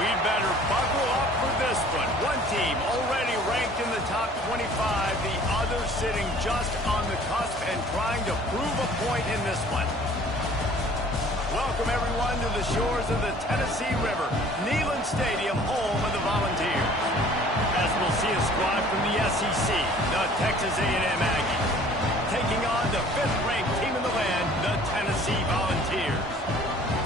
We'd better buckle up for this one. One team already ranked in the top 25, the other sitting just on the cusp and trying to prove a point in this one. Welcome, everyone, to the shores of the Tennessee River, Neyland Stadium, home of the Volunteers. As we'll see a squad from the SEC, the Texas A&M Aggies, taking on the 5th-ranked team in the land, the Tennessee Volunteers.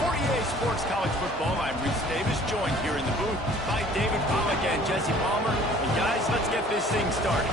For EA Sports College Football, I'm Reese Davis, joined here in the booth by David Pollack and Jesse Palmer. And guys, let's get this thing started.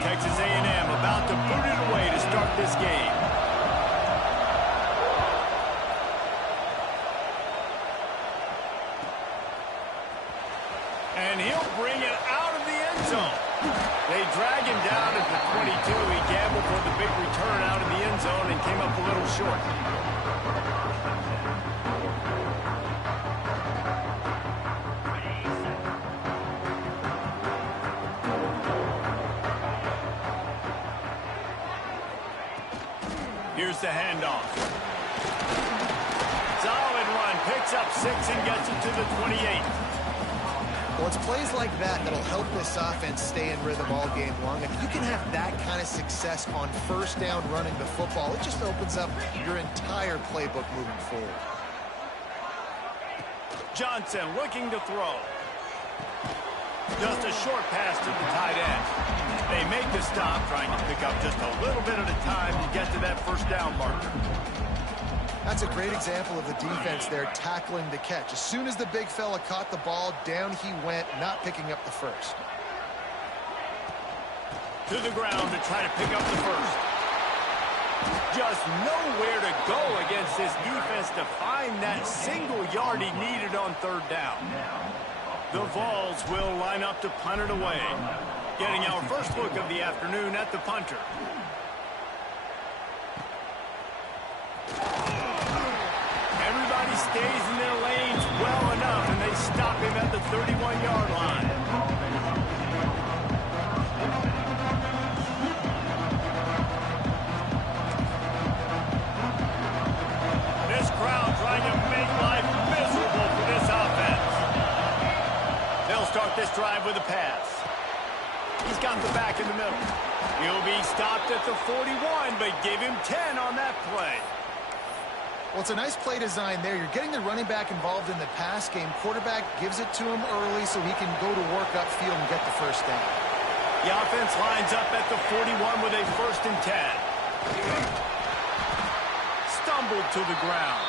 Texas A&M about to boot it away to start this game. And he'll bring it out of the end zone. They drag him down at the 22. He gambled for the big return out of the end zone and came up a little short. Here's the handoff. Solid run. Picks up 6 and gets it to the 28. Well, it's plays like that that'll help this offense stay in rhythm all game long. If you can have that kind of success on first down running the football, it just opens up your entire playbook moving forward. Johnson looking to throw. Just a short pass to the tight end. They make the stop, trying to pick up just a little bit at a time to get to that first down marker. That's a great example of the defense there tackling the catch. As soon as the big fella caught the ball, down he went, not picking up the first. To the ground to try to pick up the first. Just nowhere to go against this defense to find that single yard he needed on third down. The Vols will line up to punt it away. Getting our first look of the afternoon at the punter. Everybody stays in their lanes well enough, and they stop him at the 31-yard line. This crowd trying to make life miserable for this offense. They'll start this drive with a pass. He's got the back in the middle. He'll be stopped at the 41, but give him 10 on that play. Well, it's a nice play design there. You're getting the running back involved in the pass game. Quarterback gives it to him early so he can go to work upfield and get the first down. The offense lines up at the 41 with a 1st and 10. Stumbled to the ground.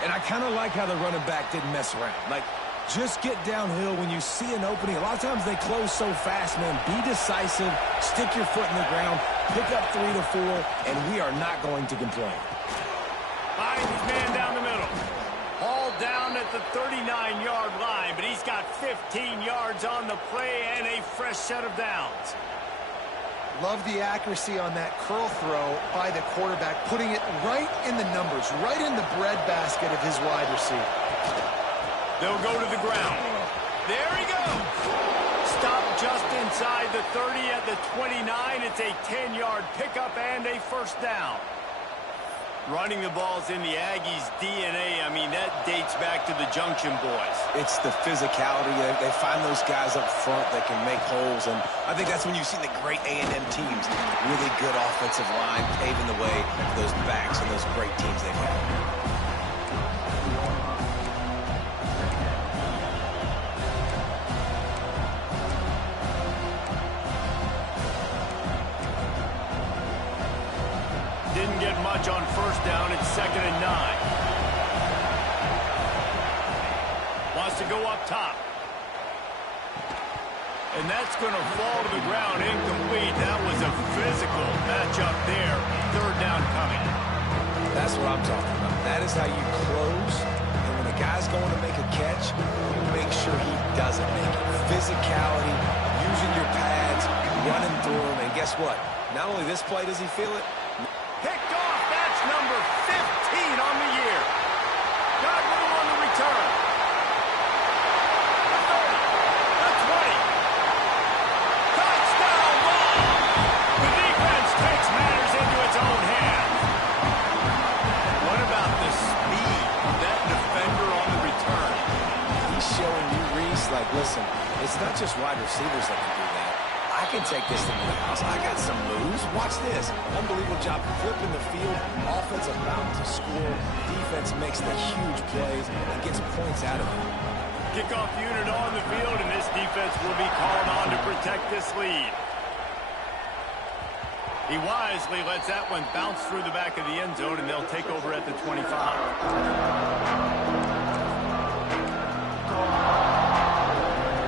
And I kind of like how the running back didn't mess around. Like, just get downhill when you see an opening. A lot of times they close so fast, man. Be decisive, stick your foot in the ground, pick up 3 to 4, and we are not going to complain. Finds his man down the middle. Hauled down at the 39-yard line, but he's got 15 yards on the play and a fresh set of downs. Love the accuracy on that curl throw by the quarterback, putting it right in the numbers, right in the breadbasket of his wide receiver. They'll go to the ground. There he goes. Stopped just inside the 30 at the 29. It's a 10-yard pickup and a first down. Running the ball's in the Aggies' DNA. I mean, that dates back to the Junction Boys. It's the physicality. They find those guys up front that can make holes, and I think that's when you see the great A&M teams. Really good offensive line paving the way for those backs and those great teams they've had. Didn't get much on first down. It's 2nd and 9. Wants to go up top. And that's going to fall to the ground incomplete. That was a physical matchup there. 3rd down coming. That's what I'm talking about. That is how you close. And when a guy's going to make a catch, you make sure he doesn't make it. Physicality, using your pads, running through him. And guess what? Not only this play does he feel it, Picked off. That's number 15 on the year. Got room on the return. The 30. The 20. Touchdown ball. The defense takes matters into its own hands. What about the speed of that defender on the return? He's showing you, Reese, like, listen, it's not just wide receivers that can do that. I can take this thing to the house. I got some moves. Watch this. Unbelievable job flipping the field. Offense about to score. Defense makes the huge plays and gets points out of it. Kickoff unit on the field, and this defense will be called on to protect this lead. He wisely lets that one bounce through the back of the end zone, and they'll take over at the 25.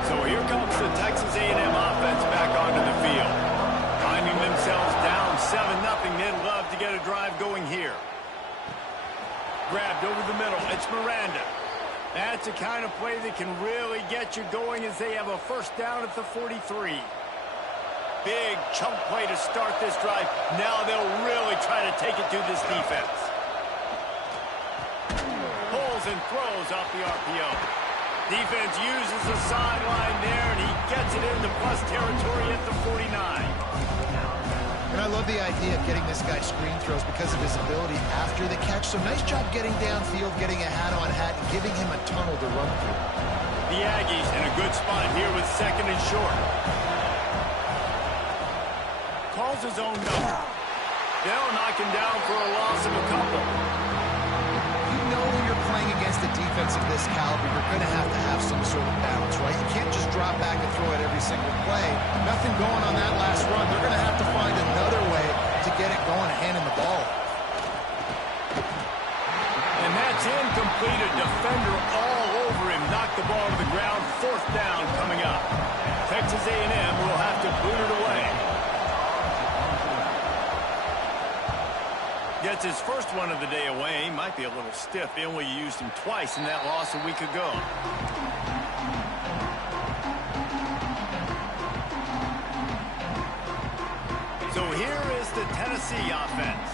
So here comes the Texas A&M offense back onto the field. Finding themselves down 7-0, they'd love to get a drive going here. Grabbed over the middle, it's Miranda. That's the kind of play that can really get you going as they have a first down at the 43. Big chunk play to start this drive. Now they'll really try to take it to this defense. Pulls and throws off the RPO. Defense uses the sideline there, and he gets it into plus territory at the 49. And I love the idea of getting this guy screen throws because of his ability after the catch. So nice job getting downfield, getting a hat-on-hat, and giving him a tunnel to run through. The Aggies in a good spot here with second and short. Calls his own number. They'll knock him down for a loss of a couple. You know when you're playing against a defense of this caliber, you're going to have some sort of balance, right? You can't just drop back and throw it every single play. Nothing going on that last run. They're going to have to find another way to get it going and handing the ball. And that's incomplete. A defender all over him. Knocked the ball to the ground. Fourth down coming up. Texas A&M will have to boot it away. Gets his first one of the day away. He might be a little stiff. They only used him twice in that loss a week ago. So here is the Tennessee offense.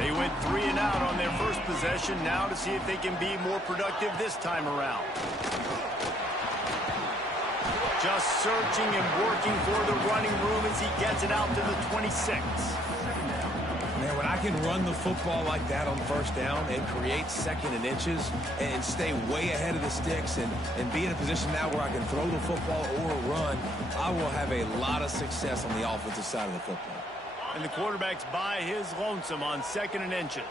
They went 3 and out on their first possession. Now to see if they can be more productive this time around. Just searching and working for the running room as he gets it out to the 26. Man, when I can run the football like that on first down and create second and inches and stay way ahead of the sticks and be in a position now where I can throw the football or run, I will have a lot of success on the offensive side of the football. And the quarterback's by his lonesome on second and inches.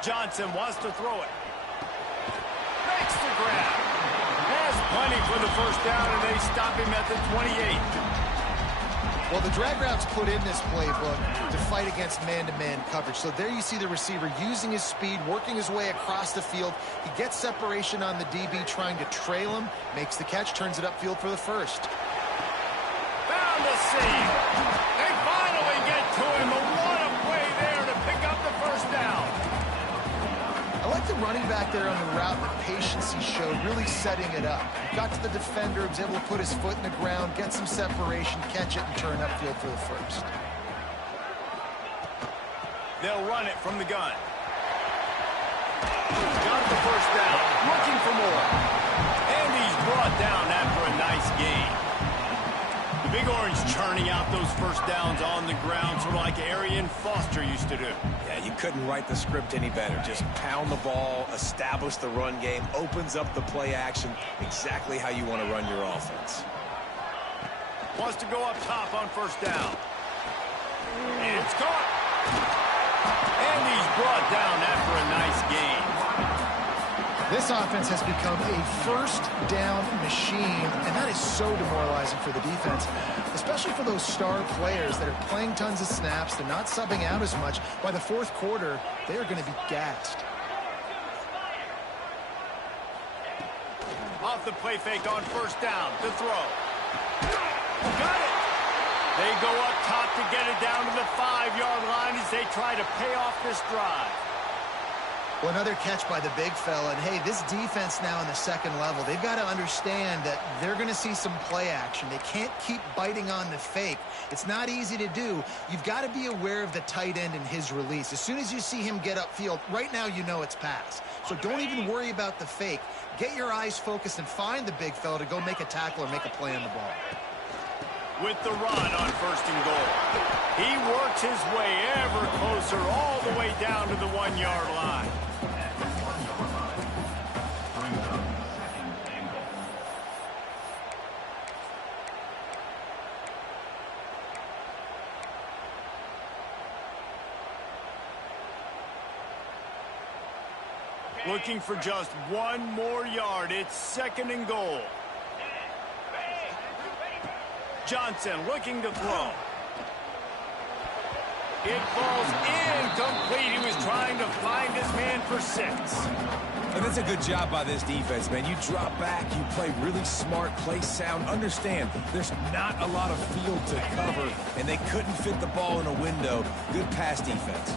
Johnson wants to throw it. Makes the grab. Has plenty for the first down, and they stop him at the 28. Well, the drag routes put in this playbook to fight against man-to-man coverage. So there you see the receiver using his speed, working his way across the field. He gets separation on the DB, trying to trail him, makes the catch, turns it upfield for the first. Found the seam. They finally get to him. What a play there to pick up the first down. I like the running back there on the route, the patience he showed, really setting it up. Got to the defender, was able to put his foot in the ground, get some separation, catch it, and turn upfield for the first. They'll run it from the gun. Got the first down, looking for more. And he's brought down after a nice gain. The Big Orange churning out those first downs on the ground, sort of like Arian Foster used to do. Yeah, you couldn't write the script any better. Just pound the ball, establish the run game, opens up the play action, exactly how you want to run your offense. Wants to go up top on first down. And it's caught. And he's brought down after a nice gain. This offense has become a first down machine, and that is so demoralizing for the defense, especially for those star players that are playing tons of snaps. They're not subbing out as much. By the fourth quarter, they are going to be gassed. Off the play fake on first down to throw. Got it. They go up top to get it down to the 5-yard line as they try to pay off this drive. Well, another catch by the big fella. And, hey, this defense now in the second level, they've got to understand that they're going to see some play action. They can't keep biting on the fake. It's not easy to do. You've got to be aware of the tight end and his release. As soon as you see him get upfield, right now you know it's pass. So don't even worry about the fake. Get your eyes focused and find the big fella to go make a tackle or make a play on the ball. With the run on 1st and goal. He works his way ever closer all the way down to the 1-yard line. Looking for just one more yard. It's 2nd and goal. Johnson looking to throw. It falls incomplete. He was trying to find his man for 6. And that's a good job by this defense, man. You drop back, you play really smart, play sound. Understand, there's not a lot of field to cover, and they couldn't fit the ball in a window. Good pass defense.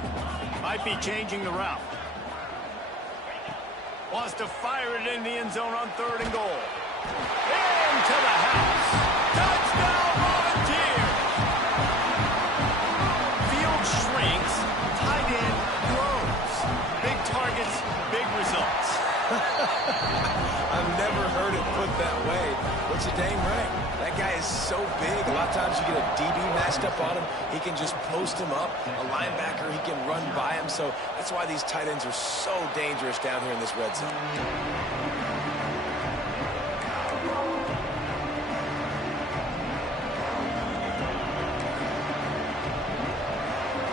Might be changing the route. Wants to fire it in the end zone on 3rd and goal. Into the house. Touchdown, Volunteers! Field shrinks. Tight end grows. Big targets, big results. I've never heard it put that way, but you're dang right. That guy is so big. A lot of times you get a DB matched up on him. He can just post him up. A linebacker, he can run by him. So that's why these tight ends are so dangerous down here in this red zone.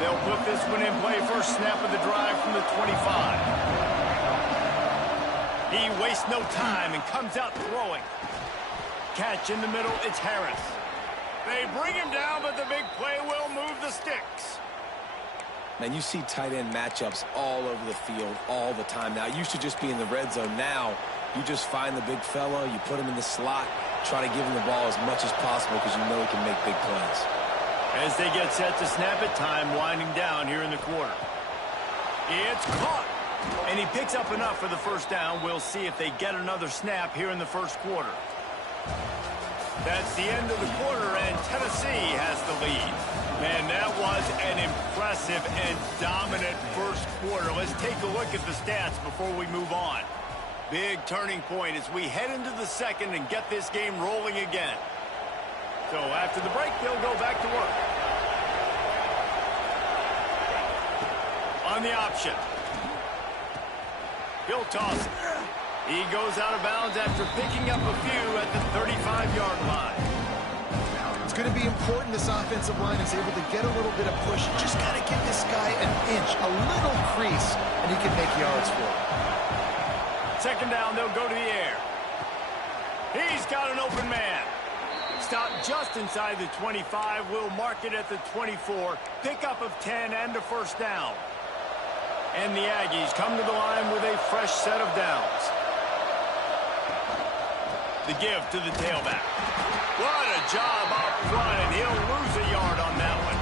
They'll put this one in play. First snap of the drive from the 25. He wastes no time and comes out throwing. Catch in the middle, it's Harris. They bring him down, but the big play will move the sticks. Man, you see tight end matchups all over the field all the time. Now, it used to just be in the red zone. Now, you just find the big fella, you put him in the slot, try to give him the ball as much as possible because you know he can make big plays. As they get set to snap it, time winding down here in the quarter. It's caught. And he picks up enough for the first down. We'll see if they get another snap here in the first quarter. That's the end of the quarter, and Tennessee has the lead. Man, that was an impressive and dominant first quarter. Let's take a look at the stats before we move on. Big turning point as we head into the second and get this game rolling again. So after the break, they'll go back to work. On the option. He'll toss it. He goes out of bounds after picking up a few at the 35-yard line. It's going to be important this offensive line is able to get a little bit of push. You just got to give this guy an inch, a little crease, and he can make yards for it. 2nd down, they'll go to the air. He's got an open man. Stop just inside the 25. We'll mark it at the 24. Pickup of 10 and a first down. And the Aggies come to the line with a fresh set of downs. The give to the tailback. What a job up front, and he'll lose a yard on that one.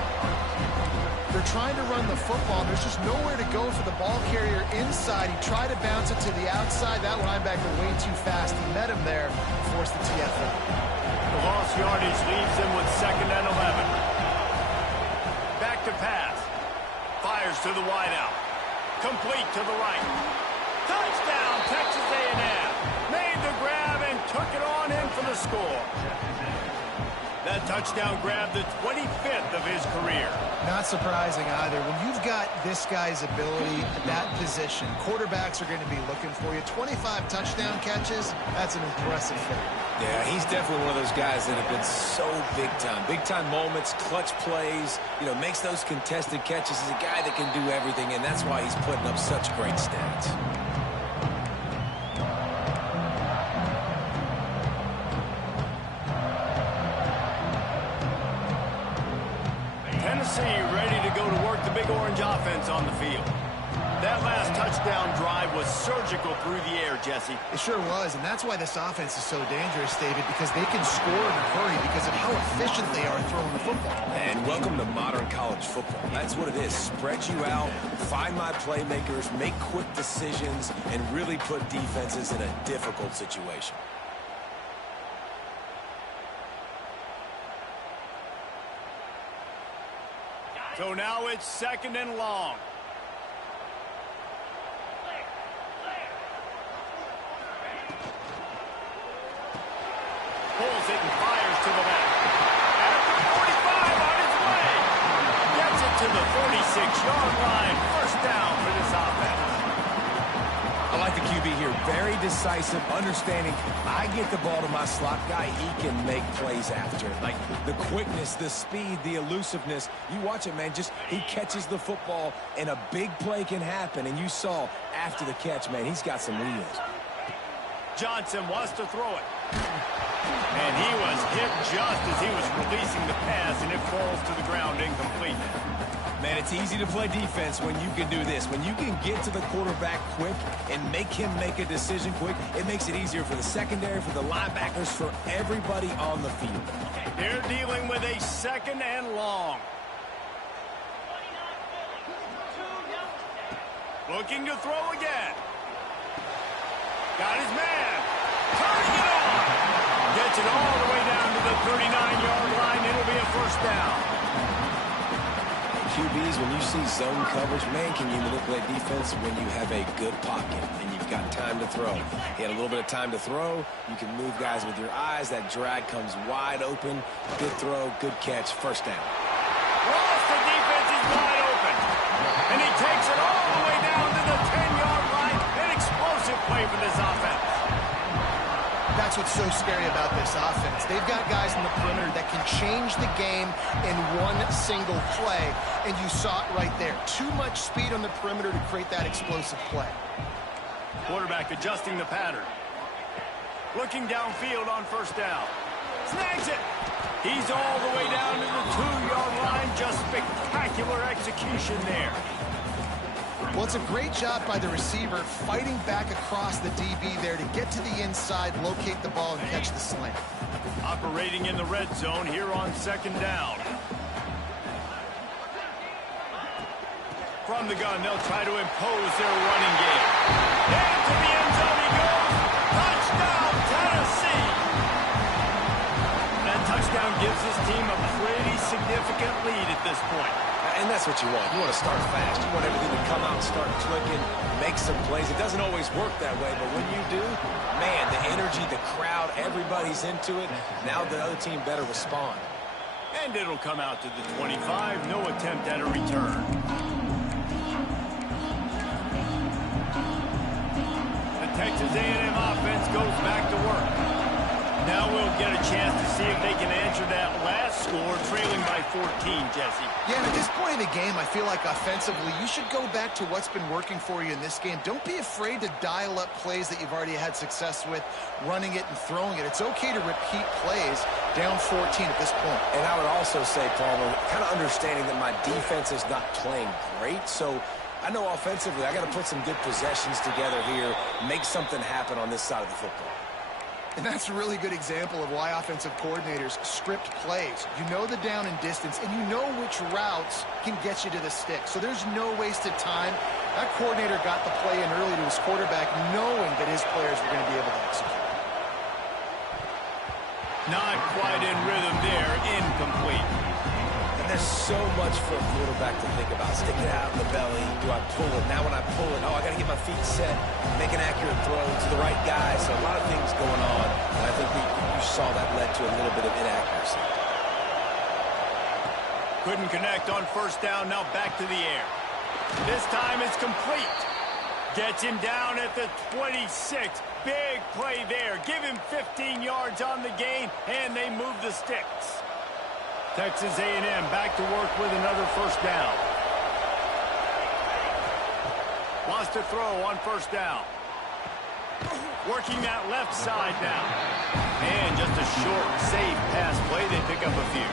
They're trying to run the football. There's just nowhere to go for the ball carrier inside. He tried to bounce it to the outside. That linebacker way too fast. He met him there and forced the TFL. The lost yardage leaves him with 2nd and 11. Back to pass. Fires to the wideout. Complete to the right. Touchdown, Texas A&M. Made the grab and took it on in for the score. That touchdown grab, the 25th of his career. Not surprising either. When you've got this guy's ability at that position, quarterbacks are going to be looking for you. 25 touchdown catches, that's an impressive thing. Yeah, he's definitely one of those guys that have been so big time. Big time moments, clutch plays, makes those contested catches. He's a guy that can do everything, and that's why he's putting up such great stats. Tennessee ready to go to work the Big Orange offense on the field. That last touchdown drive was surgical through the air, Jesse. It sure was, and that's why this offense is so dangerous, David, because they can score in a hurry because of how efficient they are throwing the football. And welcome to modern college football. That's what it is. Spread you out, find my playmakers, make quick decisions, and really put defenses in a difficult situation. So now it's 2nd and long. Pulls it and fires to the left. At the 45 on its way. Gets it to the 46-yard line. First down for this offense. I like the QB here. Very decisive, understanding I get the ball to my slot guy, he can make plays after. Like the quickness, the speed, the elusiveness. You watch it, man. Just he catches the football, and a big play can happen. And you saw after the catch, man, he's got some wheels. Johnson wants to throw it. And he was hit just as he was releasing the pass, and it falls to the ground incomplete. Man, it's easy to play defense when you can do this. When you can get to the quarterback quick and make him make a decision quick, it makes it easier for the secondary, for the linebackers, for everybody on the field. They're dealing with a 2nd and long. Looking to throw again. Got his man. Turning it on. Gets it all the way down to the 39-yard line. It'll be a first down. QBs, when you see zone coverage, man, can you manipulate defense when you have a good pocket and you've got time to throw. He had a little bit of time to throw. You can move guys with your eyes. That drag comes wide open. Good throw, good catch, first down. Ross, the defense is wide open. And he takes it all the way down to the 10-yard line. An explosive play for this offense. That's what's so scary about this offense. They've got guys in the perimeter that can change the game in one single play, and you saw it right there. Too much speed on the perimeter to create that explosive play. Quarterback adjusting the pattern. Looking downfield on first down. Snags it. He's all the way down to the 2-yard line. Just spectacular execution there. Well, it's a great job by the receiver fighting back across the DB there to get to the inside, locate the ball, and catch the slant. Operating in the red zone here on 2nd down. From the gun, they'll try to impose their running game. Into the end zone he goes. Touchdown, Tennessee. That touchdown gives this team a pretty significant lead at this point. And that's what you want. You want to start fast. You want everything to come out and start clicking, make some plays. It doesn't always work that way, but when you do, man, the energy, the crowd, everybody's into it. Now the other team better respond. And it'll come out to the 25. No attempt at a return. The Texas A&M offense goes back to work. Now we'll get a chance to see if they can answer that last score, trailing by 14, Jesse. Yeah, and at this point in the game, I feel like offensively, you should go back to what's been working for you in this game. Don't be afraid to dial up plays that you've already had success with, running it and throwing it. It's okay to repeat plays down 14 at this point. And I would also say, Palmer, kind of understanding that my defense is not playing great, so I know offensively I got to put some good possessions together here, make something happen on this side of the football. And that's a really good example of why offensive coordinators script plays. You know the down and distance, and you know which routes can get you to the stick. So there's no wasted time. That coordinator got the play in early to his quarterback, knowing that his players were going to be able to execute. Not quite in rhythm there. Incomplete. And there's so much for a quarterback to think about. Stick it out in the belly. Do I pull it? Now when I pull it, I got to get my feet set, make an accurate throw to the right guy. So a lot of things going on. And I think you saw that led to a little bit of inaccuracy. Couldn't connect on first down. Now back to the air. This time it's complete. Gets him down at the 26. Big play there. Give him 15 yards on the gain, and they move the sticks. Texas A&M back to work with another first down. Wants to throw on first down. Working that left side now. And just a short, safe pass play. They pick up a few.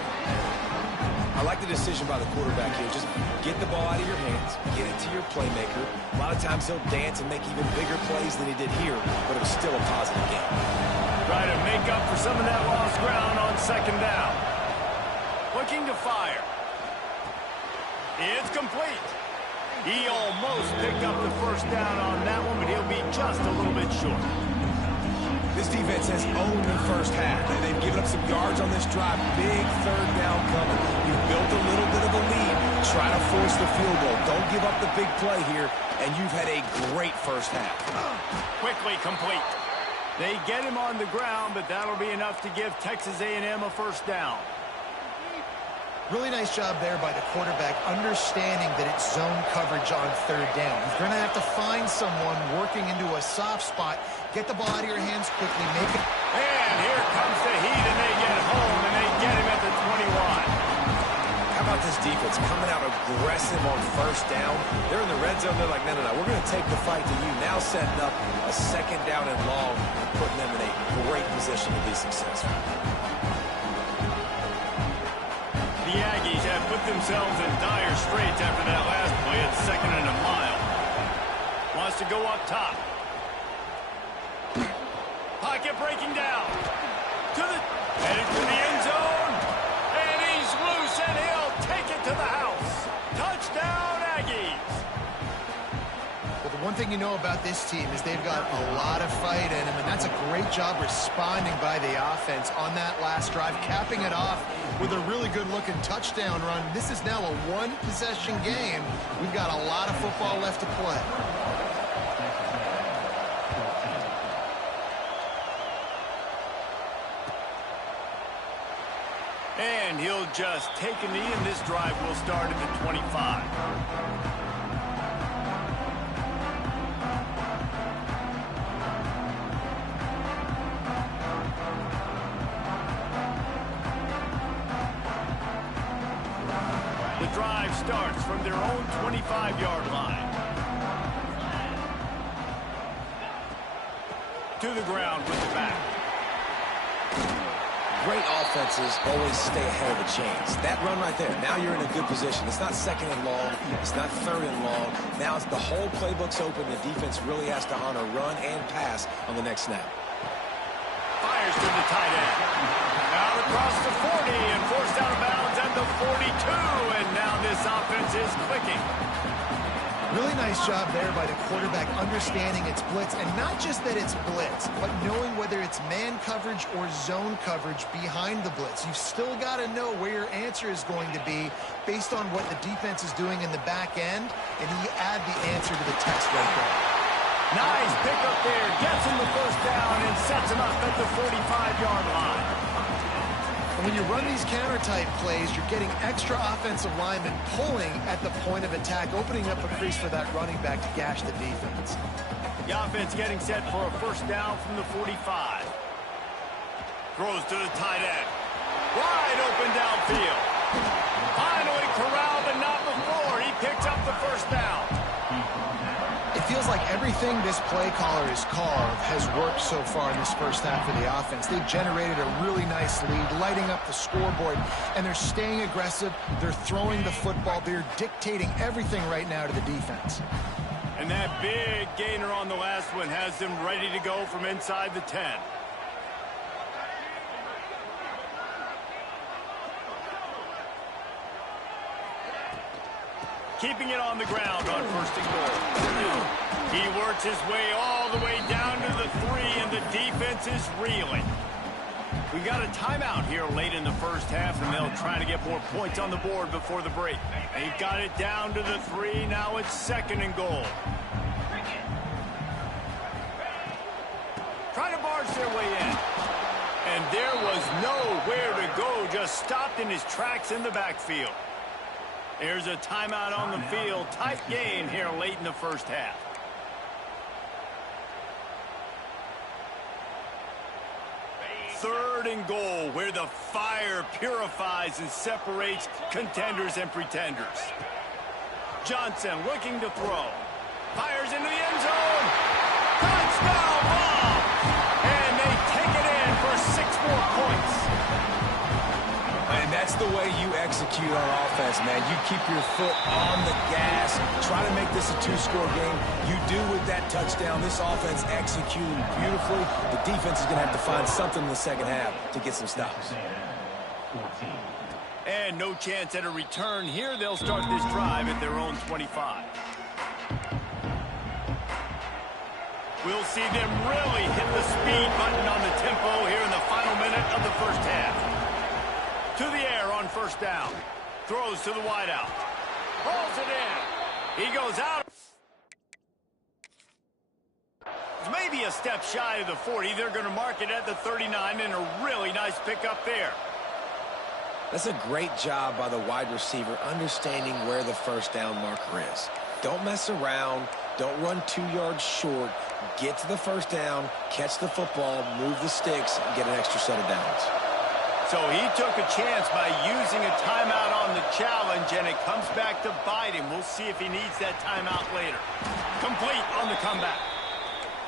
I like the decision by the quarterback here. Just get the ball out of your hands, get it to your playmaker. A lot of times he'll dance and make even bigger plays than he did here, but it was still a positive game. Try to make up for some of that lost ground on second down. Looking to fire. It's complete. He almost picked up the first down on that one, but he'll be just a little bit short. This defense has owned the first half. They've given up some yards on this drive. Big third down coming. You've built a little bit of a lead. Try to force the field goal. Don't give up the big play here, and you've had a great first half. Quickly complete. They get him on the ground, but that'll be enough to give Texas A&M a first down. Really nice job there by the quarterback, understanding that it's zone coverage on third down. He's going to have to find someone working into a soft spot. Get the ball out of your hands quickly. Make it. And here comes the heat, and they get home, and they get him at the 21. How about this defense coming out aggressive on first down? They're in the red zone. They're like, no, we're going to take the fight to you. Now setting up a second down and long, putting them in a great position to be successful. The Aggies have put themselves in dire straits after that last play at 2nd and a mile. Wants to go up top. Pocket breaking down. Headed for the end zone. And he's loose, and he'll take it to the house. Touchdown, Aggies. Well, the one thing you know about this team is they've got a lot of fight in them, and that's a great job responding by the offense on that last drive, capping it off with a really good-looking touchdown run. This is now a one-possession game. We've got a lot of football left to play. And he'll just take a knee, and this drive will start at the 25. The drive starts from their own 25-yard line. To the ground with the back. Great offenses always stay ahead of the chains. That run right there, now you're in a good position. It's not second and long. It's not third and long. Now it's the whole playbook's open. The defense really has to honor run and pass on the next snap. Fires to the tight end. Out across the 40 and forced out of bounds at the 42. And now this offense is clicking. Really nice job there by the quarterback understanding it's blitz, and not just that it's blitz, but knowing whether it's man coverage or zone coverage behind the blitz. You've still got to know where your answer is going to be based on what the defense is doing in the back end, and you add the answer to the test right there. Nice pickup there. Gets him the first down and sets him up at the 45-yard line. When you run these counter-type plays, you're getting extra offensive linemen pulling at the point of attack, opening up a crease for that running back to gash the defense. The offense getting set for a first down from the 45. Throws to the tight end. Wide open downfield. Finally corralled, but not before. He picks up the first down. It feels like everything this play caller has called has worked so far in this first half of the offense. They've generated a really nice lead, lighting up the scoreboard, and they're staying aggressive. They're throwing the football. They're dictating everything right now to the defense. And that big gainer on the last one has them ready to go from inside the 10. Keeping it on the ground on first and goal. He works his way all the way down to the 3, and the defense is reeling. We got a timeout here late in the first half, and they'll try to get more points on the board before the break. They've got it down to the 3. Now it's second and goal. Trying to barge their way in. And there was nowhere to go, just stopped in his tracks in the backfield. There's a timeout on the field. Tight game here late in the first half. Third and goal, where the fire purifies and separates contenders and pretenders. Johnson looking to throw. Fires into the end zone. Touchdown ball! And they take it in for 6 more points. And that's the way you execute on offense, man. You keep your foot on the gas, try to make this a two-score game. You do with that touchdown. This offense executing beautifully. The defense is going to have to find something in the second half to get some stops. And no chance at a return here. They'll start this drive at their own 25. We'll see them really hit the speed button on the tempo here in the final minute of the first half. To the air on first down. Throws to the wideout. Rolls it in. He goes out. Maybe a step shy of the 40. They're going to mark it at the 39, and a really nice pickup there. That's a great job by the wide receiver understanding where the first down marker is. Don't mess around. Don't run 2 yards short. Get to the first down, catch the football, move the sticks, and get an extra set of downs. So he took a chance by using a timeout on the challenge, and it comes back to bite him. We'll see if he needs that timeout later. Complete on the comeback.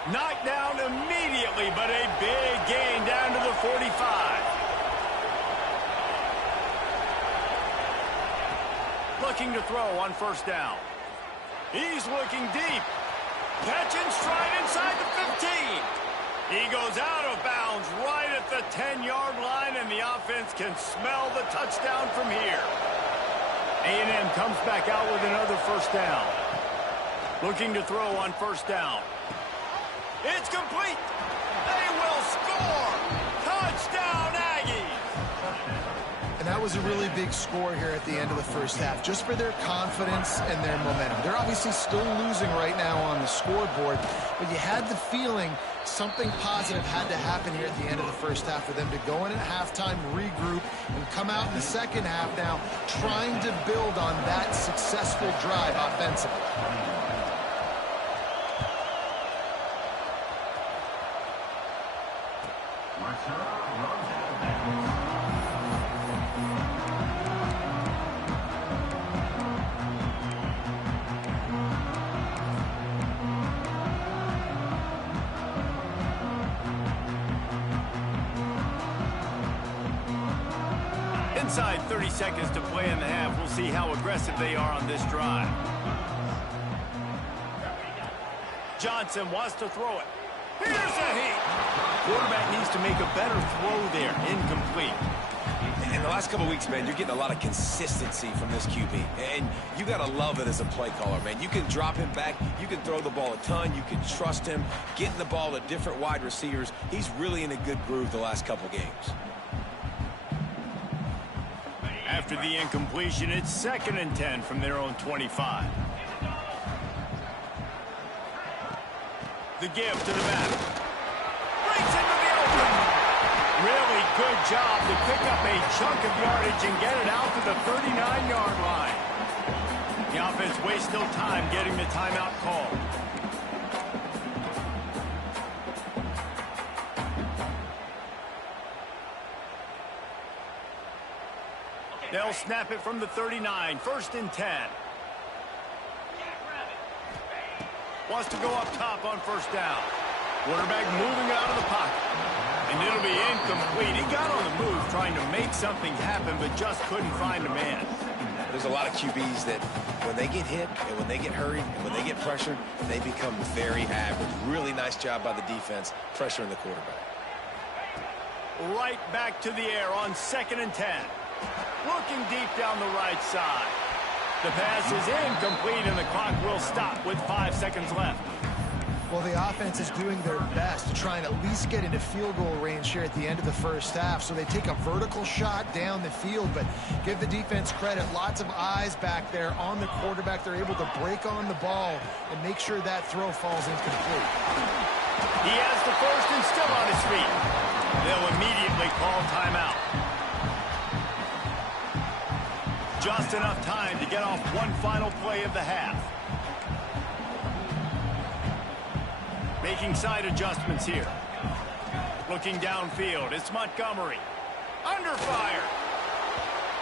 Knocked down immediately, but a big gain down to the 45. Looking to throw on first down. He's looking deep. Catching stride inside the 15. He goes out of bounds right at the 10-yard line, and the offense can smell the touchdown from here. A&M comes back out with another first down. Looking to throw on first down. It's complete. They will score. Touchdown, Aggies. And that was a really big score here at the end of the first half, just for their confidence and their momentum. They're obviously still losing right now on the scoreboard, but you had the feeling something positive had to happen here at the end of the first half for them to go in at halftime, regroup, and come out in the second half now trying to build on that successful drive offensively. Inside 30 seconds to play in the half. We'll see how aggressive they are on this drive. Johnson wants to throw it. Here's a heat. Quarterback needs to make a better throw there. Incomplete. In the last couple of weeks, man, you're getting a lot of consistency from this QB. And you got to love it as a play caller, man. You can drop him back. You can throw the ball a ton. You can trust him. Getting the ball to different wide receivers. He's really in a good groove the last couple games. After the incompletion, it's 2nd and 10 from their own 25. The give to the back. Breaks into the open. Really good job to pick up a chunk of yardage and get it out to the 39-yard line. The offense wastes no time getting the timeout call. They'll snap it from the 39. 1st and 10. Wants to go up top on first down. Quarterback moving out of the pocket. And it'll be incomplete. He got on the move trying to make something happen, but just couldn't find a man. There's a lot of QBs that when they get hit and when they get hurried and when they get pressured, they become very average. Really nice job by the defense pressuring the quarterback. Right back to the air on 2nd and 10. Looking deep down the right side. The pass is incomplete, and the clock will stop with 5 seconds left. Well, the offense is doing their best to try and at least get into field goal range here at the end of the first half. So they take a vertical shot down the field, but give the defense credit. Lots of eyes back there on the quarterback. They're able to break on the ball and make sure that throw falls incomplete. He has the first and still on his feet. They'll immediately call timeout. Just enough time to get off one final play of the half. Making side adjustments here. Looking downfield, it's Montgomery. Under fire.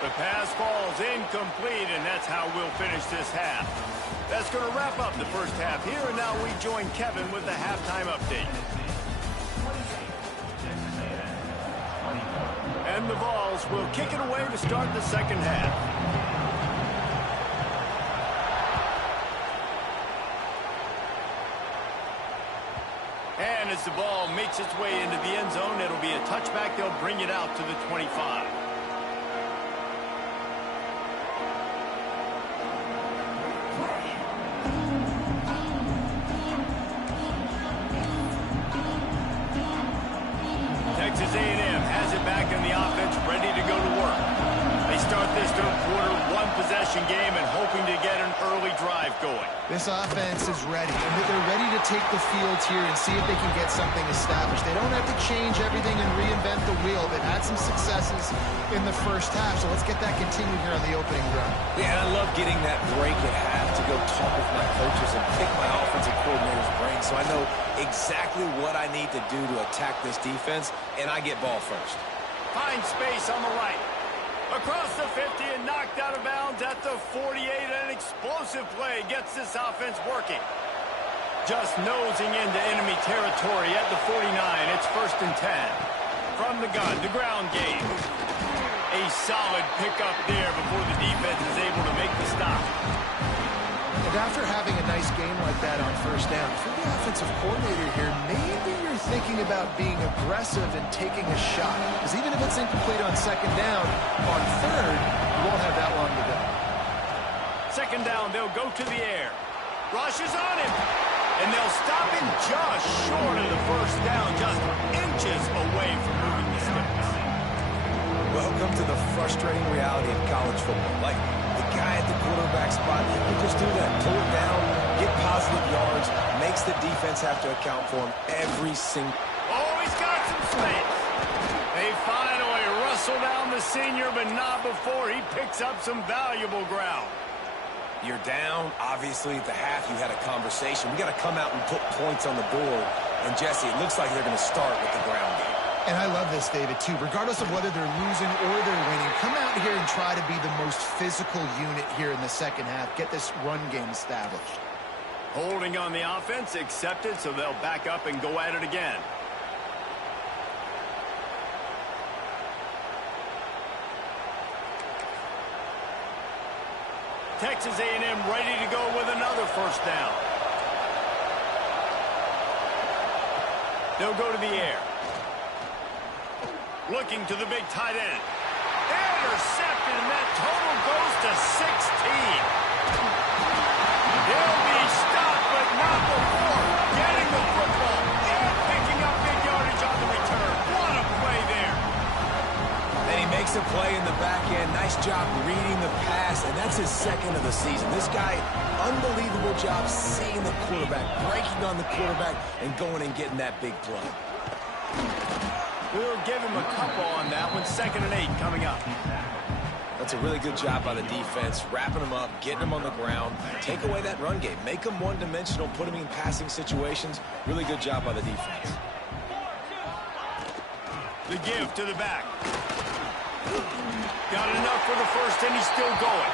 The pass falls incomplete, and that's how we'll finish this half. That's going to wrap up the first half here, and now we join Kevin with the halftime update. And And the Vols will kick it away to start the second half. And as the ball makes its way into the end zone, it'll be a touchback. They'll bring it out to the 25. Texas A&M has it back in the offense, ready to go to work. They start this third quarter, one-possession game, and hoping to get an early drive going. This offense is ready, and they're ready to take the field here and see if they can get something established. They don't have to change everything and reinvent the wheel. They've had some successes in the first half, so let's get that continued here on the opening run. Yeah, and I love getting that break at half to go talk with my coaches and pick my offensive coordinator's brain so I know exactly what I need to do to attack this defense, and I get ball first. Finds space on the right. Across the 50 and knocked out of bounds at the 48. An explosive play gets this offense working. Just nosing into enemy territory at the 49. It's 1st and 10. From the gun, the ground game. A solid pickup there before the defense is able to make the stop. And after having a nice game like that on first down, for the offensive coordinator here, maybe you're thinking about being aggressive and taking a shot. Because even if it's incomplete on second down, on third, you won't have that long to go. Second down, they'll go to the air. Rush is on him. And they'll stop him just short of the first down, just inches away from moving the sticks. Welcome to the frustrating reality of college football. Like, the guy at the quarterback spot, he can just do that. Pull it down, get positive yards, makes the defense have to account for him every single... Oh, he's got some space. They finally wrestle down the senior, but not before he picks up some valuable ground. You're down. Obviously, at the half, you had a conversation. We got to come out and put points on the board. And, Jesse, it looks like they're going to start with the ground game. And I love this, David, too. Regardless of whether they're losing or they're winning, come out here and try to be the most physical unit here in the second half. Get this run game established. Holding on the offense, accepted, so they'll back up and go at it again. Texas A&M ready to go with another first down. They'll go to the air. Looking to the big tight end. Intercepted, and that total goes to 16. He'll be stopped, but not before getting the football and picking up big yardage on the return. What a play there. And he makes a play in the back end. Nice job reading the pass, and that's his second of the season. This guy, unbelievable job seeing the quarterback, breaking on the quarterback, and going and getting that big play. We'll give him a couple on that one. 2nd and 8 coming up. That's a really good job by the defense, wrapping them up, getting them on the ground, take away that run game, make them one-dimensional, put them in passing situations. Really good job by the defense. The give to the back. Got enough for the first, and he's still going.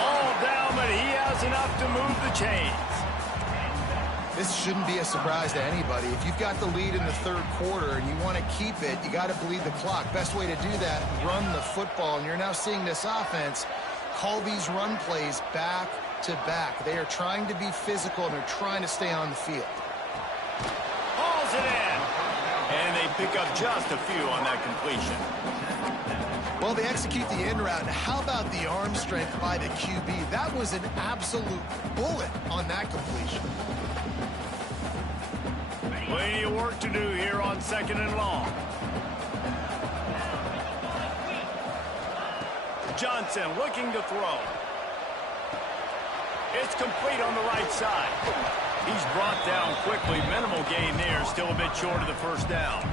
All down, but he has enough to move the chains. This shouldn't be a surprise to anybody. If you've got the lead in the third quarter and you want to keep it, you got to bleed the clock. Best way to do that, run the football. And you're now seeing this offense call these run plays back to back. They are trying to be physical, and they're trying to stay on the field. Hauls it in. And they pick up just a few on that completion. Well, they execute the in route. How about the arm strength by the QB? That was an absolute bullet on that completion. Plenty of work to do here on 2nd and long. Johnson looking to throw. It's complete on the right side. He's brought down quickly. Minimal gain there. Still a bit short of the first down.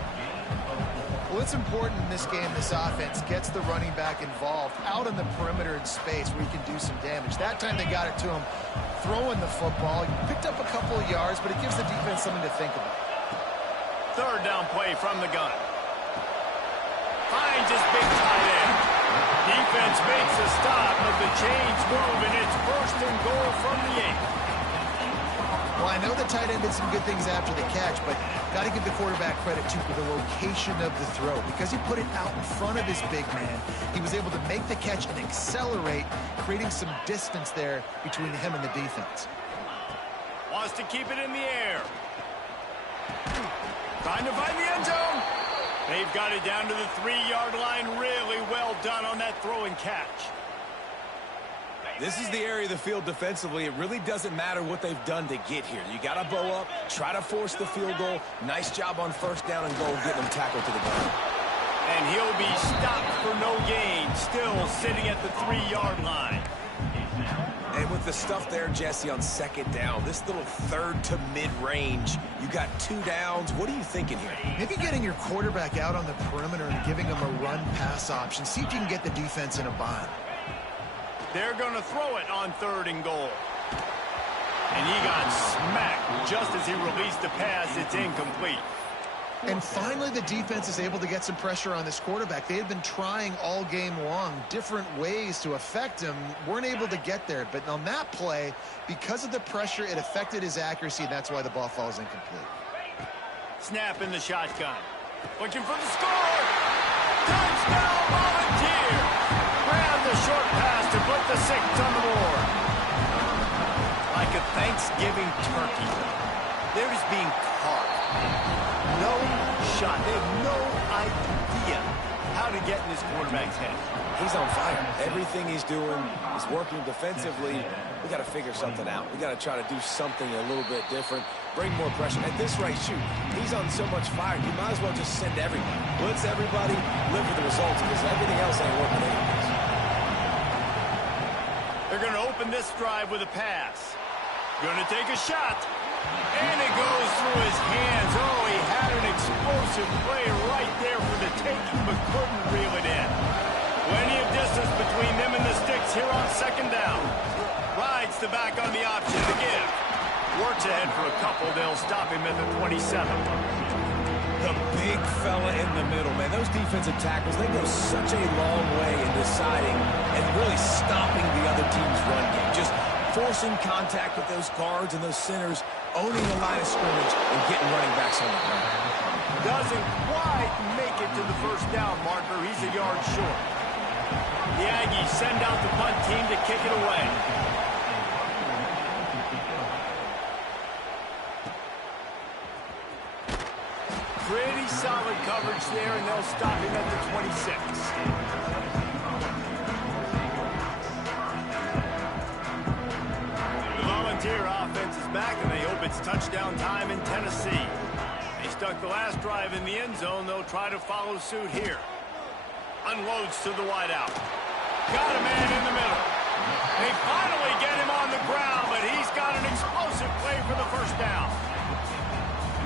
Well, it's important in this game, this offense gets the running back involved out on the perimeter in space where he can do some damage. That time they got it to him throwing the football. He picked up a couple of yards, but it gives the defense something to think about. 3rd down play from the gun. Finds his big tight end. Defense makes a stop, but the chains move, and it's 1st and goal from the 8. Well, I know the tight end did some good things after the catch, but got to give the quarterback credit, too, for the location of the throw. Because he put it out in front of his big man, he was able to make the catch and accelerate, creating some distance there between him and the defense. Wants to keep it in the air. Trying to find the end zone. They've got it down to the 3-yard line. Really well done on that throw and catch. This is the area of the field defensively. It really doesn't matter what they've done to get here. You got to bow up, try to force the field goal. Nice job on first down and goal, getting them tackled to the ground. And he'll be stopped for no gain, still sitting at the 3-yard line. And with the stuff there, Jesse, on second down, this little third to mid-range, you got 2 downs. What are you thinking here? Maybe getting your quarterback out on the perimeter and giving him a run-pass option. See if you can get the defense in a bind. They're going to throw it on 3rd and goal. And he got smacked just as he released the pass. It's incomplete. And finally, the defense is able to get some pressure on this quarterback. They had been trying all game long different ways to affect him. Weren't able to get there. But on that play, because of the pressure, it affected his accuracy. And that's why the ball falls incomplete. Snap in the shotgun. Looking for the score. Touchdown, Volunteer. Grab the short pass to put the 6 on the board. Like a Thanksgiving turkey, they're just being carved. No shot. They have no idea how to get in this quarterback's head. He's on fire. Everything he's doing is working defensively. We got to figure something out. We got to try to do something a little bit different, bring more pressure. At this rate, shoot, he's on so much fire, you might as well just send everybody. Blitz everybody, live with the results, because everything else ain't working anyways. They're going to open this drive with a pass. Going to take a shot. And it goes through his hands. Oh, he had an explosive play right there for the taking, but couldn't reel it in. Plenty of distance between them and the sticks here on 2nd down. Rides the back on the option to give. Works ahead for a couple. They'll stop him at the 27. The big fella in the middle, man. Those defensive tackles, they go such a long way in deciding and really stopping the other team's run game. Just forcing contact with those guards and those centers, owning the line of scrimmage, and getting running backs on the ground. Doesn't quite make it to the 1st down marker. He's a yard short. The Aggies send out the punt team to kick it away. Pretty solid coverage there, and they'll stop him at the 26. The Volunteer offense is back, and they hope it's touchdown time in Tennessee. They stuck the last drive in the end zone. They'll try to follow suit here. Unloads to the wideout. Got a man in the middle. They finally get him on the ground, but he's got an explosive play for the 1st down.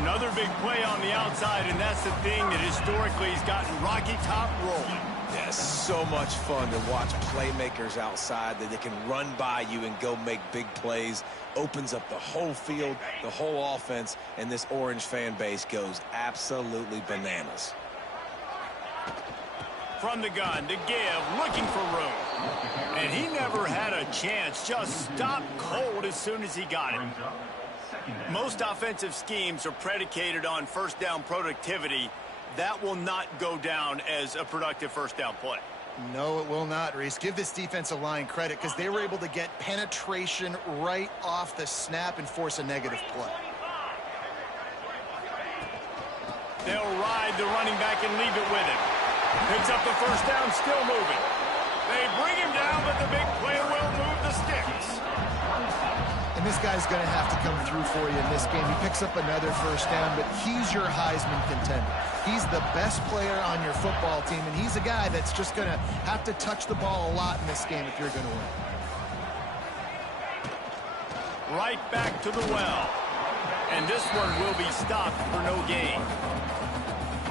Another big play on the outside, and that's the thing that historically has gotten Rocky Top rolling. Yeah, so much fun to watch playmakers outside that they can run by you and go make big plays. Opens up the whole field, the whole offense, and this Orange fan base goes absolutely bananas. From the gun to give, looking for room. And he never had a chance, just stopped cold as soon as he got it. Most offensive schemes are predicated on 1st down productivity. That will not go down as a productive 1st down play. No, it will not, Reese. Give this defensive line credit because they were able to get penetration right off the snap and force a negative play. They'll ride the running back and leave it with him. Picks up the 1st down, still moving. They bring him down, but the big play will move the sticks. And this guy's going to have to come through for you in this game. He picks up another 1st down, but he's your Heisman contender. He's the best player on your football team, and he's a guy that's just going to have to touch the ball a lot in this game if you're going to win. Right back to the well. And this one will be stopped for no gain.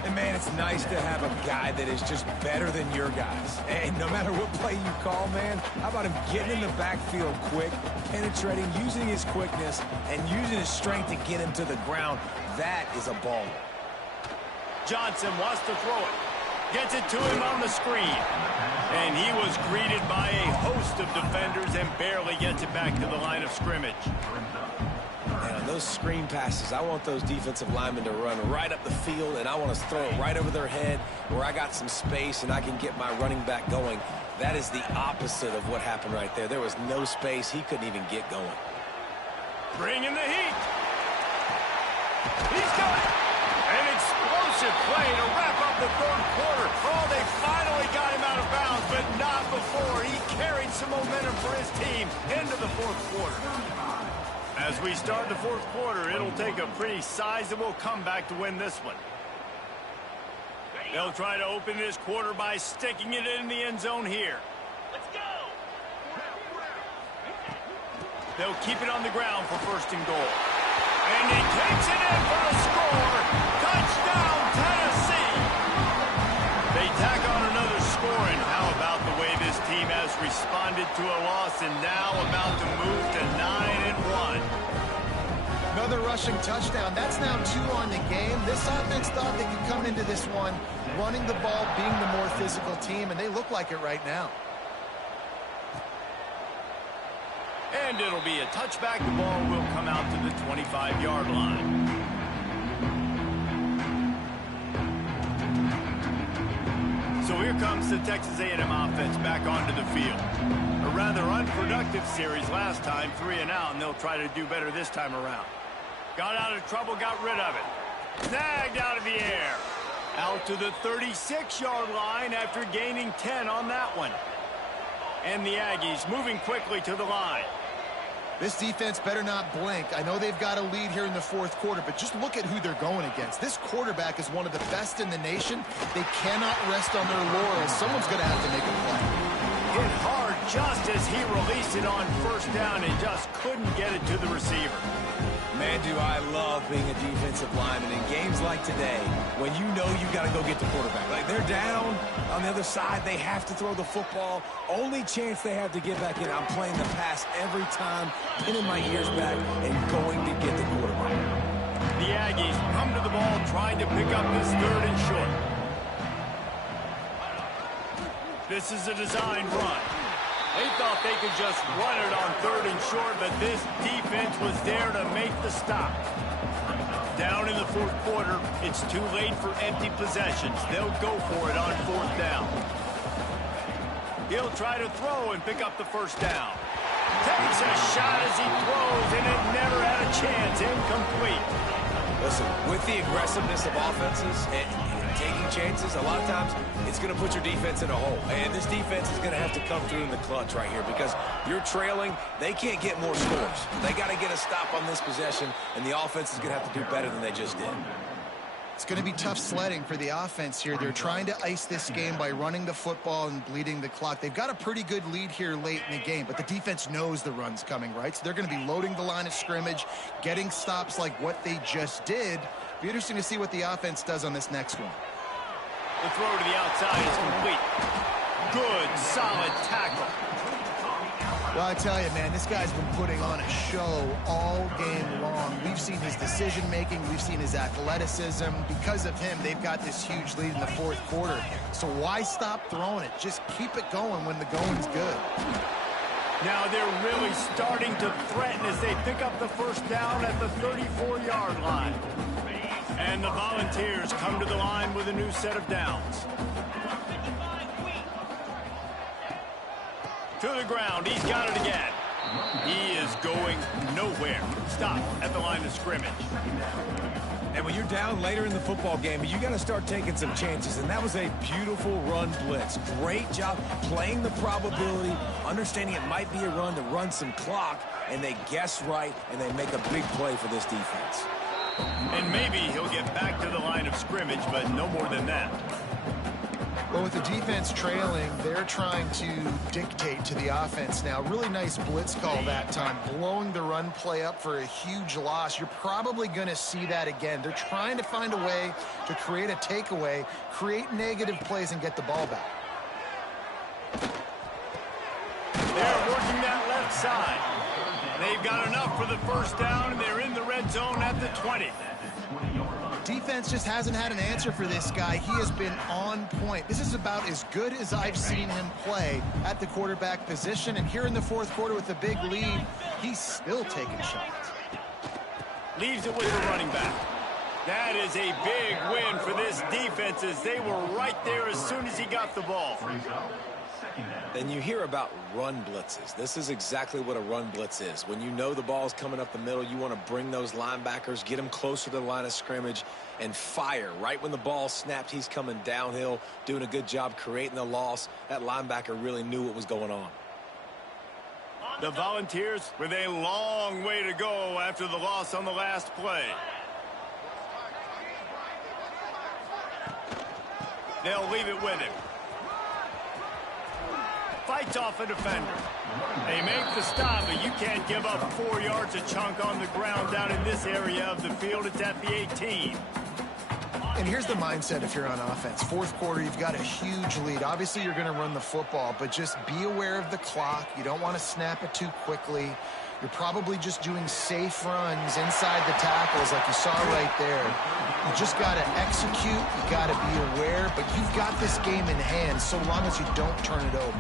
And, man, it's nice to have a guy that is just better than your guys. And no matter what play you call, man, how about him getting in the backfield quick, penetrating, using his quickness, and using his strength to get him to the ground. That is a baller. Johnson wants to throw it. Gets it to him on the screen. And he was greeted by a host of defenders and barely gets it back to the line of scrimmage. And on those screen passes, I want those defensive linemen to run right up the field, and I want to throw it right over their head where I got some space and I can get my running back going. That is the opposite of what happened right there. There was no space. He couldn't even get going. Bringing the heat. He's got it. An explosive play to wrap up the third quarter. Oh, they finally got him out of bounds, but not before. He carried some momentum for his team into the fourth quarter. As we start the fourth quarter, it'll take a pretty sizable comeback to win this one. They'll try to open this quarter by sticking it in the end zone here. Let's go! They'll keep it on the ground for first and goal. And he takes it in for a score. Touchdown, Tennessee! They tack on another score, and how about the way this team has responded to a loss and now about to move to 9-1. Another rushing touchdown. That's now 2 on the game. This offense thought they could come into this one running the ball, being the more physical team, and they look like it right now. And it'll be a touchback. The ball will come out to the 25-yard line. So here comes the Texas A&M offense back onto the field. A rather unproductive series last time, 3 and out, and they'll try to do better this time around. Got out of trouble, got rid of it. Snagged out of the air. Out to the 36-yard line after gaining 10 on that one. And the Aggies moving quickly to the line. This defense better not blink. I know they've got a lead here in the fourth quarter, but just look at who they're going against. This quarterback is one of the best in the nation. They cannot rest on their laurels. Someone's going to have to make a play. Hit hard just as he released it on first down and just couldn't get it to the receiver. Man, do I love being a defensive lineman in games like today when you know you got to go get the quarterback. Like, they're down on the other side. They have to throw the football. Only chance they have to get back in. I'm playing the pass every time, pinning my ears back and going to get the quarterback. The Aggies come to the ball trying to pick up this 3rd and short. This is a design run. They thought they could just run it on 3rd and short, but this defense was there to make the stop. Down in the fourth quarter, it's too late for empty possessions. They'll go for it on 4th down. He'll try to throw and pick up the first down. Takes a shot as he throws, and it never had a chance. Incomplete. Listen, with the aggressiveness of offenses and taking chances, a lot of times it's going to put your defense in a hole. And this defense is going to have to come through in the clutch right here because you're trailing. They can't get more scores. They got to get a stop on this possession, and the offense is going to have to do better than they just did. It's going to be tough sledding for the offense here. They're trying to ice this game by running the football and bleeding the clock. They've got a pretty good lead here late in the game, but the defense knows the run's coming, right? So they're going to be loading the line of scrimmage, getting stops like what they just did. Be interesting to see what the offense does on this next one. The throw to the outside is complete. Good, solid tackle. Well, I tell you, man, this guy's been putting on a show all game long. We've seen his decision-making. We've seen his athleticism. Because of him, they've got this huge lead in the fourth quarter. So why stop throwing it? Just keep it going when the going's good. Now they're really starting to threaten as they pick up the first down at the 34-yard line. And the Volunteers come to the line with a new set of downs. To the ground, he's got it again. He is going nowhere. Stop at the line of scrimmage. And when you're down later in the football game, you got to start taking some chances. And that was a beautiful run blitz. Great job playing the probability, understanding it might be a run to run some clock, and they guess right, and they make a big play for this defense. And maybe he'll get back to the line of scrimmage, but no more than that. Well, with the defense trailing, they're trying to dictate to the offense now. Really nice blitz call that time, blowing the run play up for a huge loss. You're probably going to see that again. They're trying to find a way to create a takeaway, create negative plays, and get the ball back. They're working that left side. They've got enough for the first down, and they're in the red zone at the 20. Defense just hasn't had an answer for this guy. He has been on point. This is about as good as I've seen him play at the quarterback position. And here in the fourth quarter with a big lead, he's still taking shots. Leaves it with the running back. That is a big win for this defense as they were right there as soon as he got the ball. And you hear about run blitzes. This is exactly what a run blitz is. When you know the ball's coming up the middle, you want to bring those linebackers, get them closer to the line of scrimmage, and fire. Right when the ball snapped, he's coming downhill, doing a good job creating the loss. That linebacker really knew what was going on. The Volunteers with a long way to go after the loss on the last play. They'll leave it with him. Fights off a defender. They make the stop, but you can't give up 4 yards a chunk on the ground down in this area of the field. It's at the 18. And here's the mindset if you're on offense. Fourth quarter, you've got a huge lead. Obviously, you're going to run the football, but just be aware of the clock. You don't want to snap it too quickly. You're probably just doing safe runs inside the tackles like you saw right there. You just got to execute. You got to be aware, but you've got this game in hand so long as you don't turn it over.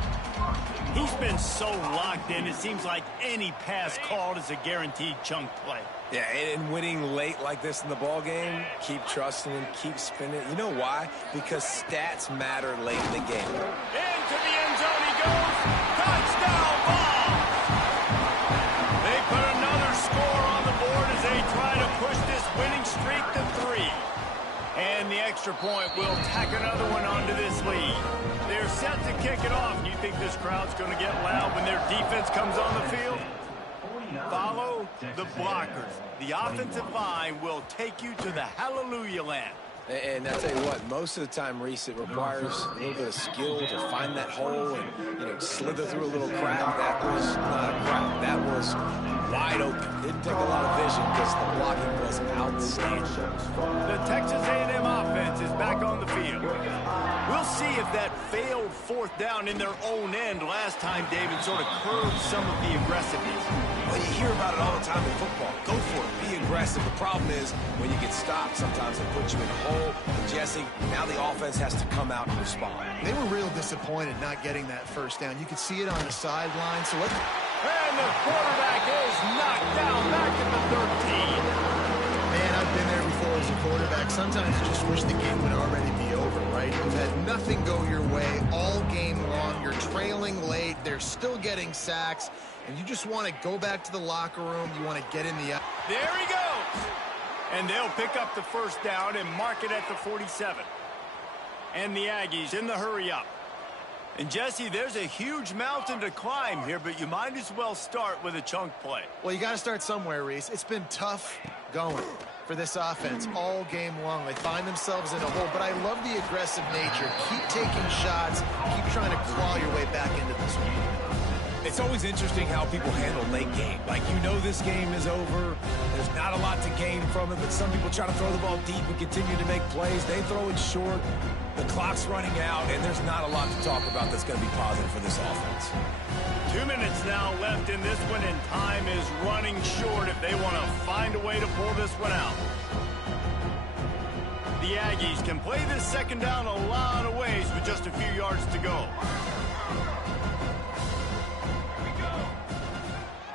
He's been so locked in, it seems like any pass called is a guaranteed chunk play. Yeah, and winning late like this in the ball game, keep trusting him, keep spinning. You know why? Because stats matter late in the game. Into the end zone he goes. Touchdown ball. They put another score on the board as they try to push this winning streak to 3. And the extra point will tack another one onto this lead. They're set to kick it off. You think this crowd's going to get loud when their defense comes on the field? Follow the blockers. The offensive line will take you to the hallelujah land. And I tell you what, most of the time, Reese, it requires a little bit of skill to find that hole and, slither through a little crack. That was not a crack. That was wide open. Didn't take a lot of vision because the blocking was outstanding. The Texas A&M offense is back on the field. We'll see if that failed fourth down in their own end last time, David, sort of curbed some of the aggressiveness. Well, you hear about it all the time in football. Go for it. Be aggressive. The problem is when you get stopped, sometimes they put you in a hole. And Jesse, now the offense has to come out and respond. They were real disappointed not getting that first down. You could see it on the sideline. So let's... And the quarterback is knocked down back at the 13. Man, I've been there before as a quarterback. Sometimes you just wish the game would already be over, right? You've had nothing go your way all game long. You're trailing late. They're still getting sacks. And you just want to go back to the locker room. You want to get in the... There he goes. And they'll pick up the first down and mark it at the 47. And the Aggies in the hurry up. And, Jesse, there's a huge mountain to climb here, but you might as well start with a chunk play. Well, you got to start somewhere, Reese. It's been tough going for this offense all game long. They find themselves in a hole, but I love the aggressive nature. Keep taking shots. Keep trying to claw your way back into this one. It's always interesting how people handle late game. Like, this game is over. There's not a lot to gain from it, but some people try to throw the ball deep and continue to make plays. They throw it short. The clock's running out, and there's not a lot to talk about that's going to be positive for this offense. 2 minutes now left in this one, and time is running short if they want to find a way to pull this one out. The Aggies can play this second down a lot of ways with just a few yards to go.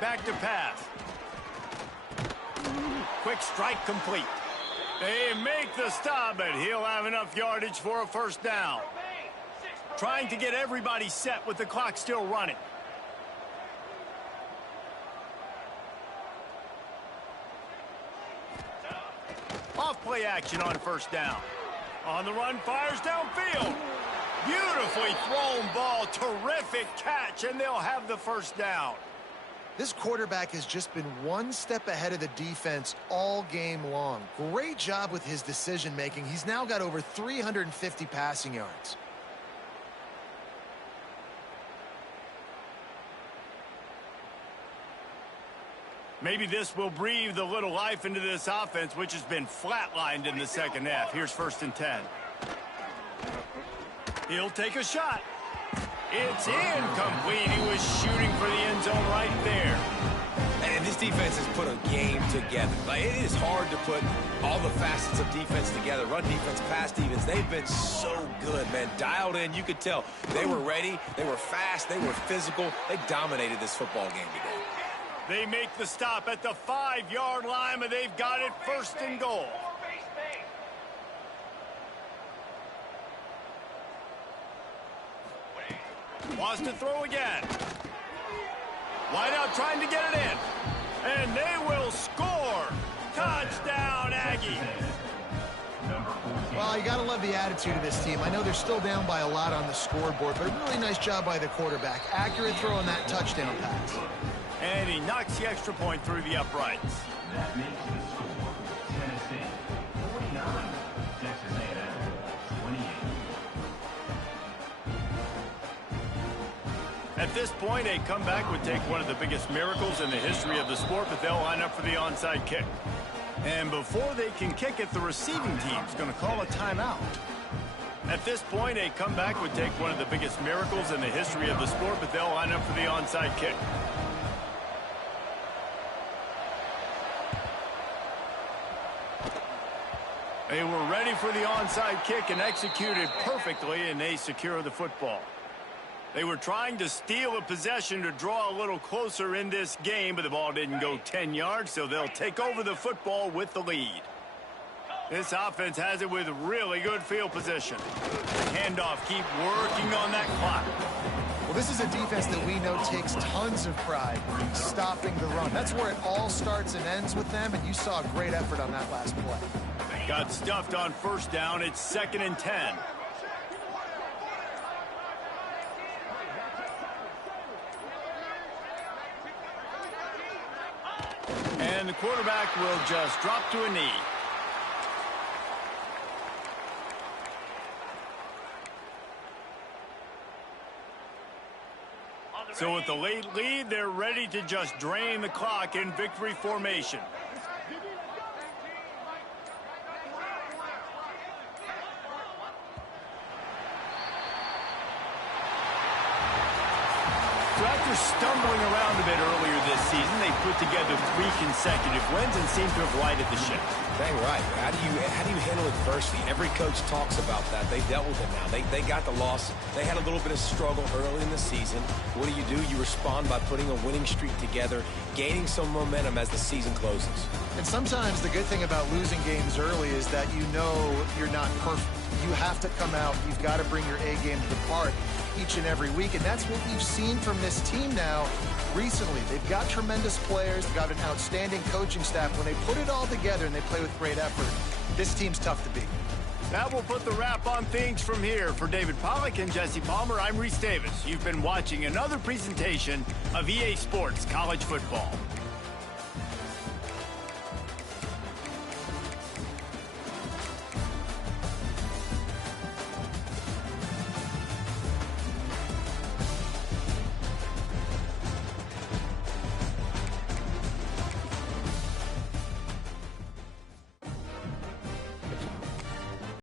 Back to pass. Quick strike complete. They make the stop, but he'll have enough yardage for a first down. Trying to get everybody set with the clock still running. Off play action on first down. On the run, fires downfield. Beautifully thrown ball, terrific catch, and they'll have the first down. This quarterback has just been one step ahead of the defense all game long. Great job with his decision-making. He's now got over 350 passing yards. Maybe this will breathe a little life into this offense, which has been flatlined in the second half. Here's 1st and 10. He'll take a shot. It's incomplete. He was shooting for the end zone right there. And this defense has put a game together. Like, it is hard to put all the facets of defense together. Run defense, pass defense. They've been so good, man. Dialed in. You could tell they were ready. They were fast. They were physical. They dominated this football game today. They make the stop at the 5-yard line, but they've got it first and goal. Wants to throw again. Wide out trying to get it in. And they will score. Touchdown, Aggie. Well, you got to love the attitude of this team. I know they're still down by a lot on the scoreboard, but a really nice job by the quarterback. Accurate throw on that touchdown pass. And he knocks the extra point through the uprights. That makes the score Tennessee 49, Texas A&M 28. At this point, a comeback would take one of the biggest miracles in the history of the sport, but they'll line up for the onside kick. And before they can kick it, the receiving team's going to call a timeout. At this point, a comeback would take one of the biggest miracles in the history of the sport, but they'll line up for the onside kick. They were ready for the onside kick and executed perfectly, and they secure the football. They were trying to steal a possession to draw a little closer in this game, but the ball didn't go 10 yards, so they'll take over the football with the lead. This offense has it with really good field position. Handoff, keep working on that clock. Well, this is a defense that we know takes tons of pride in stopping the run. That's where it all starts and ends with them, and you saw a great effort on that last play. Got stuffed on first down. It's 2nd and 10. And the quarterback will just drop to a knee. So with the late lead, they're ready to just drain the clock in victory formation. So after stumbling around a bit earlier this season, they put together 3 consecutive wins and seem to have righted the ship. Dang right. How do you handle adversity? Every coach talks about that. They dealt with it now. They got the loss. They had a little bit of struggle early in the season. What do? You respond by putting a winning streak together, gaining some momentum as the season closes. And sometimes the good thing about losing games early is that you know you're not perfect. You have to come out. You've got to bring your A game to the park each and every week, and that's what we've seen from this team now recently. They've got tremendous players. They've got an outstanding coaching staff. When they put it all together and they play with great effort, this team's tough to beat. That will put the wrap on things from here. For David Pollack and Jesse Palmer, I'm Reese Davis. You've been watching another presentation of EA Sports College Football.